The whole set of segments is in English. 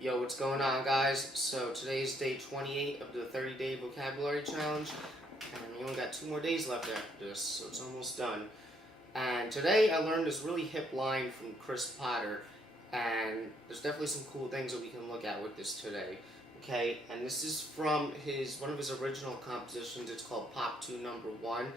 Yo, what's going on, guys? So today's day 28 of the 30-day vocabulary challenge, and we only got 2 more days left after this, so it's almost done. And today I learned this really hip line from Chris Potter, and there's definitely some cool things that we can look at with this today. Okay, and this is from one of his original compositions. It's called Pop 2 Number 1,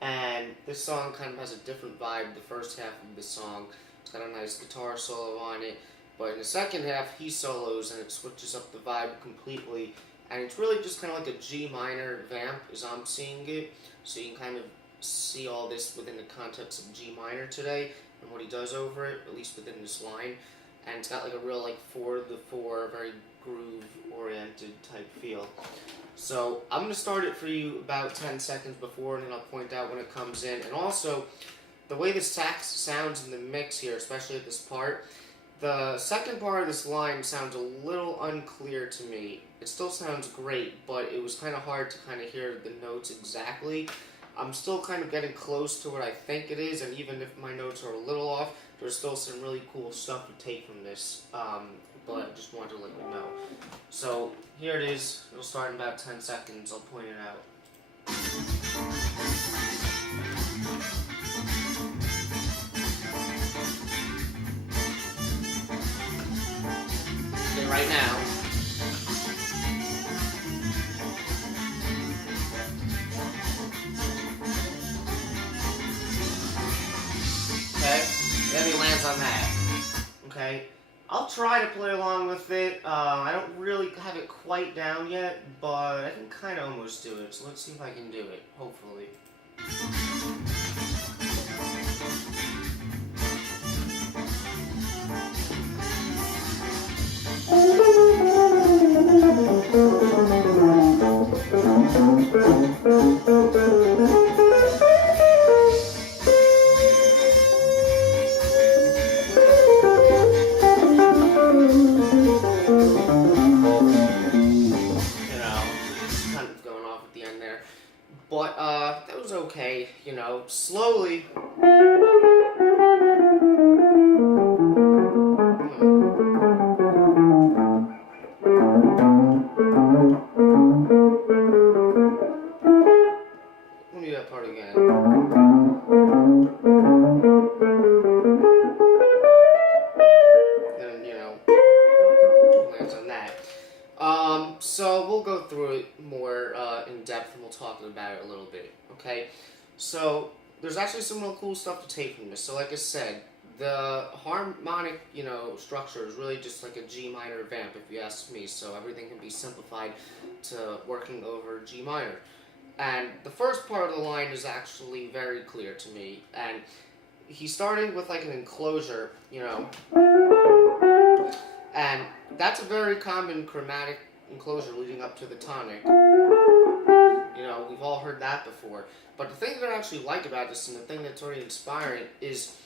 and this song kind of has a different vibe. The first half of the song, it's got a nice guitar solo on it. But in the second half, he solos and it switches up the vibe completely. And it's really just kind of like a G minor vamp as I'm seeing it. So you can kind of see all this within the context of G minor today and what he does over it, at least within this line. And it's got like a real like 4/4, very groove-oriented type feel. So I'm going to start it for you about 10 seconds before, and then I'll point out when it comes in. And also, the way the sax sounds in the mix here, especially at this part, the second part of this line sounds a little unclear to me. It still sounds great, but it was kind of hard to kind of hear the notes exactly. I'm still kind of getting close to what I think it is, and even if my notes are a little off, there's still some really cool stuff to take from this, but I just wanted to let you know. So here it is. It'll start in about 10 seconds. I'll point it out. Right now. Okay, then he lands on that. Okay, I'll try to play along with it. I don't really have it quite down yet, but I can kind of almost do it. So let's see if I can do it, hopefully. But, that was okay, you know, slowly. Let me do that part again. And, you know, lands on that. So we'll go through it more in depth, and we'll talk about it a little bit, okay? So there's actually some real cool stuff to take from this. So like I said, the harmonic, structure is really just like a G minor vamp, if you ask me. So everything can be simplified to working over G minor. And the first part of the line is actually very clear to me. And he's starting with like an enclosure, and that's a very common chromatic enclosure leading up to the tonic. We've all heard that before. But the thing that I actually like about this, and the thing that's really inspiring, is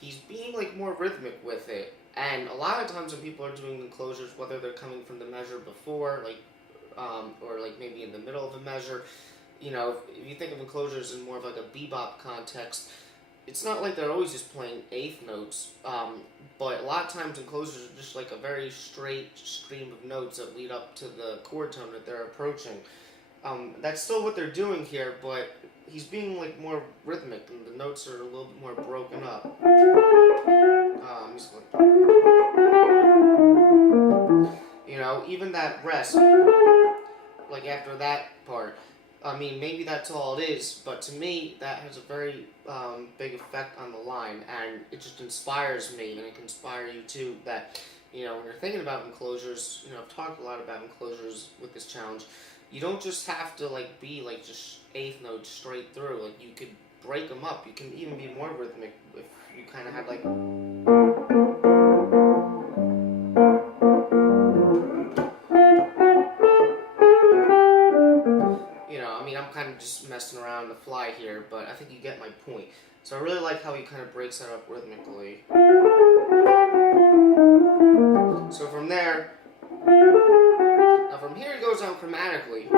he's being like more rhythmic with it. And a lot of times when people are doing enclosures, whether they're coming from the measure before, or like maybe in the middle of a measure, if you think of enclosures in more of like a bebop context, it's not like they're always just playing eighth notes, but a lot of times enclosures are just like a very straight stream of notes that lead up to the chord tone that they're approaching. That's still what they're doing here, but he's being like more rhythmic, and the notes are a little bit more broken up. Even that rest, like after that part, I mean, maybe that's all it is, but to me, that has a very big effect on the line, and it just inspires me, and it can inspire you too, that, when you're thinking about enclosures, I've talked a lot about enclosures with this challenge. You don't just have to, be, just eighth notes straight through. Like, you could break them up. You can even be more rhythmic if you kind of had, I'm kind of just messing around on the fly here, but I think you get my point. So I really like how he kind of breaks that up rhythmically. So from there, now from here he goes down chromatically.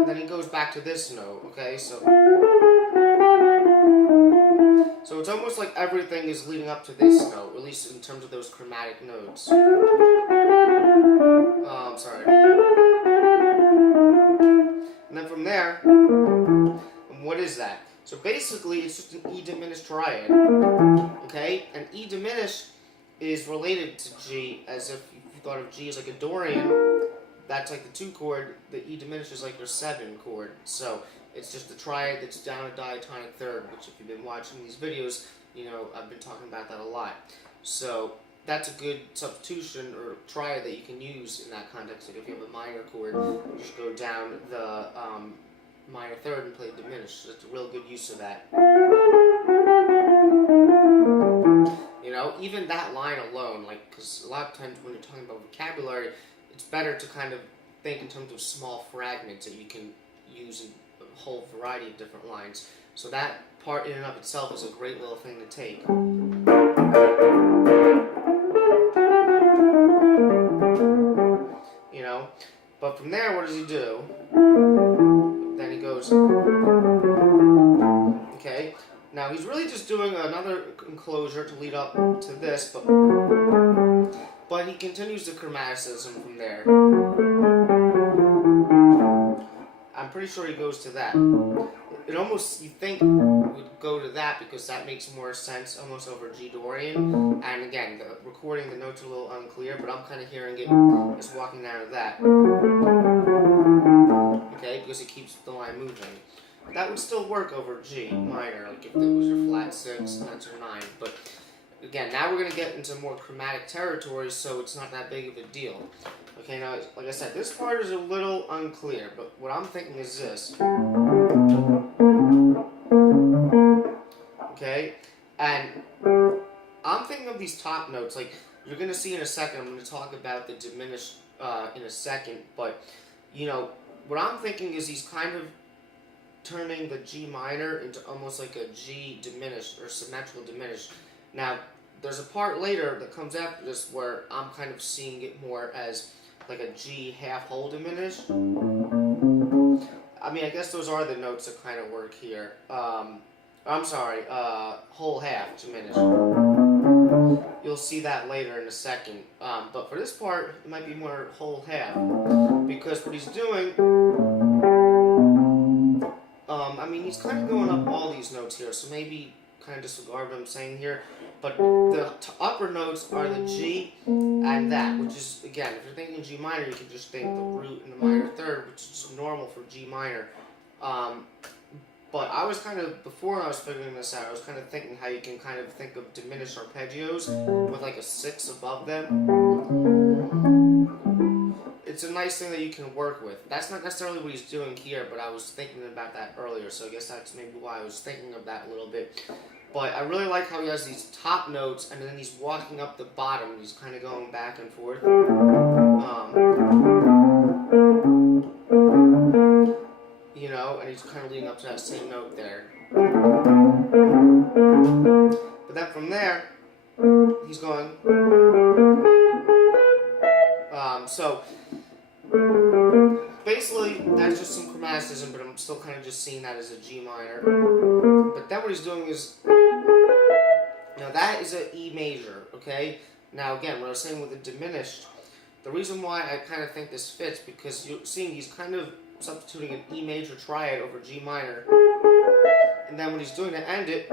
And then he goes back to this note, okay? So it's almost almost like everything is leading up to this note, at least in terms of those chromatic notes. Sorry. And then from there, what is that? So basically, it's just an E diminished triad. Okay? And E diminished is related to G, as if you thought of G as like a Dorian. That's like the 2 chord. The E diminished is like your 7 chord. So it's just a triad that's down a diatonic third, which if you've been watching these videos, you know I've been talking about that a lot. So that's a good substitution or triad that you can use in that context. Like if you have a minor chord, you just go down the minor third and play diminished. So it's a real good use of that. You know, even that line alone, like, because a lot of times when you're talking about vocabulary, it's better to kind of think in terms of small fragments that you can use in a whole variety of different lines. So that part in and of itself is a great little thing to take. You know, but from there, what does he do? Then he goes, okay, now he's really just doing another enclosure to lead up to this, but he continues the chromaticism from there. I'm pretty sure he goes to that. It almost, you think, would go to that because that makes more sense, almost over G Dorian. And again, the recording, the notes are a little unclear, but I'm kind of hearing it as walking down to that. Okay, because it keeps the line moving. That would still work over G minor, like if it was your flat 6 and that's your 9. But again, now we're going to get into more chromatic territories, so it's not that big of a deal. Okay, now, like I said, this part is a little unclear, but what I'm thinking is this. Okay, and I'm thinking of these top notes, like, you're going to see in a second, I'm going to talk about the diminished in a second, but, you know, what I'm thinking is he's kind of turning the G minor into almost like a G diminished, or symmetrical diminished. Now, there's a part later that comes after this where I'm kind of seeing it more as like a G half whole diminished. I mean, I guess those are the notes that kind of work here. I'm sorry, whole half diminished. You'll see that later in a second. But for this part, it might be more whole half. Because what he's doing, I mean, he's kind of going up all these notes here, so maybe kind of disregard what I'm saying here. But the upper notes are the G and that, which is, again, if you're thinking G minor, you can just think the root and the minor third, which is normal for G minor. But I was kind of, before I was figuring this out, I was kind of thinking how you can kind of think of diminished arpeggios with like a 6 above them. It's a nice thing that you can work with. That's not necessarily what he's doing here, but I was thinking about that earlier, so I guess that's maybe why I was thinking of that a little bit. But I really like how he has these top notes, and then he's walking up the bottom, and he's kind of going back and forth. You know, and he's kind of leading up to that same note there. But then from there, he's going. So basically, that's just some chromaticism, but I'm still kind of just seeing that as a G minor. But then what he's doing is, now that is an E major, okay? Now again, what I was saying with the diminished, the reason why I kind of think this fits, because you're seeing he's kind of substituting an E major triad over G minor, and then what he's doing to end it,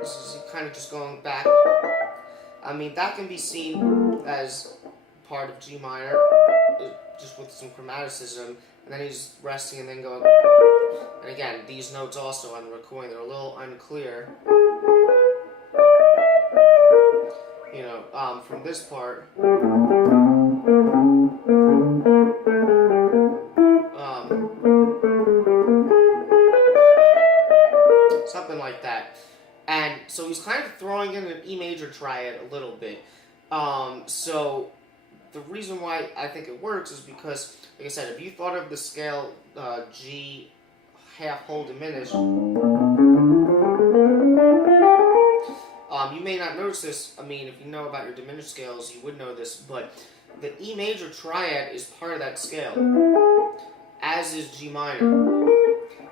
is kind of just going back. I mean, that can be seen as part of G minor, just with some chromaticism, and then he's resting and then going. And again, these notes also on the recording, they're a little unclear. You know, from this part. Something like that. And so he's kind of throwing in an E major triad a little bit. So the reason why I think it works is because, like I said, if you thought of the scale G half whole diminished, you may not notice this. I mean, if you know about your diminished scales, you would know this, but the E major triad is part of that scale, as is G minor.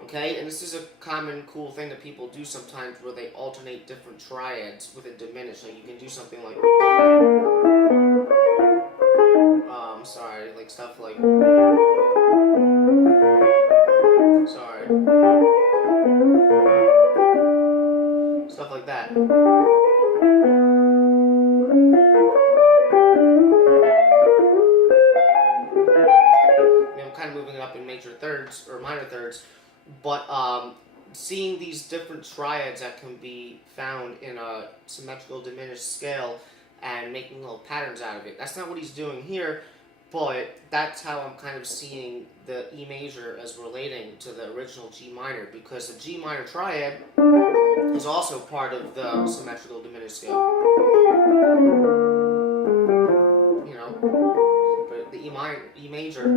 Okay, and this is a common cool thing that people do sometimes where they alternate different triads with a diminished. Like you can do something like, sorry, like stuff like, sorry, stuff like that. I'm kind of moving it up in major thirds or minor thirds, but seeing these different triads that can be found in a symmetrical diminished scale and making little patterns out of it. That's not what he's doing here, but that's how I'm kind of seeing the E major as relating to the original G minor, because the G minor triad is also part of the symmetrical diminished scale. You know, but the E major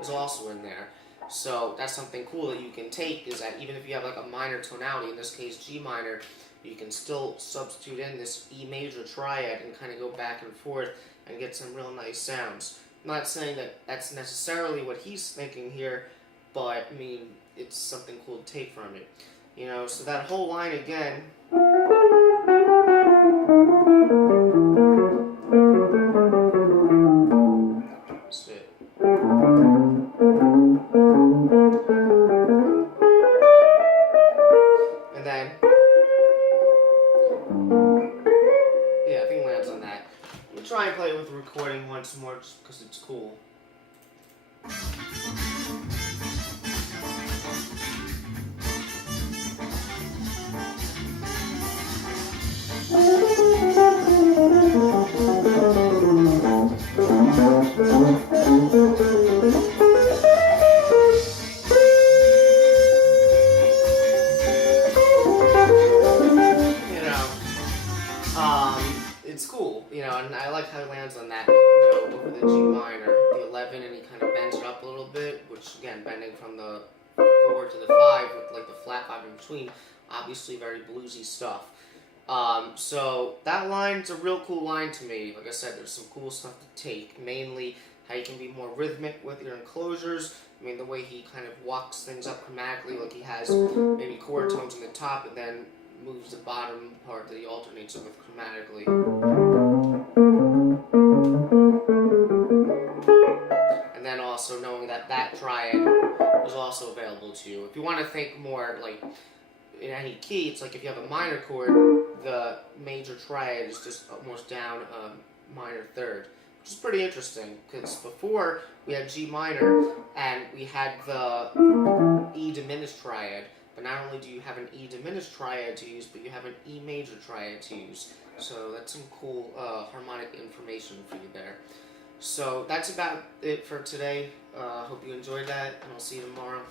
is also in there. So that's something cool that you can take, is that even if you have like a minor tonality, in this case G minor, you can still substitute in this E major triad and kind of go back and forth and get some real nice sounds. I'm not saying that that's necessarily what he's thinking here, but I mean, it's something cool to take from it. You know, so that whole line again. That's it. And then, yeah, I think it lands on that. We'll try and play it with the recording once more just because it's cool. It's cool, you know, and I like how he lands on that note over the G minor, the 11, and he kind of bends it up a little bit, which again, bending from the 4 to the 5 with like the flat 5 in between, obviously very bluesy stuff. So that line's a real cool line to me. Like I said, there's some cool stuff to take, mainly how you can be more rhythmic with your enclosures. I mean, the way he kind of walks things up chromatically, like he has maybe chord tones in the top and then moves the bottom part that he alternates it with chromatically. And then also knowing that that triad is also available to you. If you want to think more like in any key, it's like if you have a minor chord, the major triad is just almost down a minor third, which is pretty interesting, because before we had G minor and we had the E diminished triad, but not only do you have an E diminished triad to use, but you have an E major triad to use. So that's some cool harmonic information for you there. So that's about it for today. Hope you enjoyed that, and I'll see you tomorrow.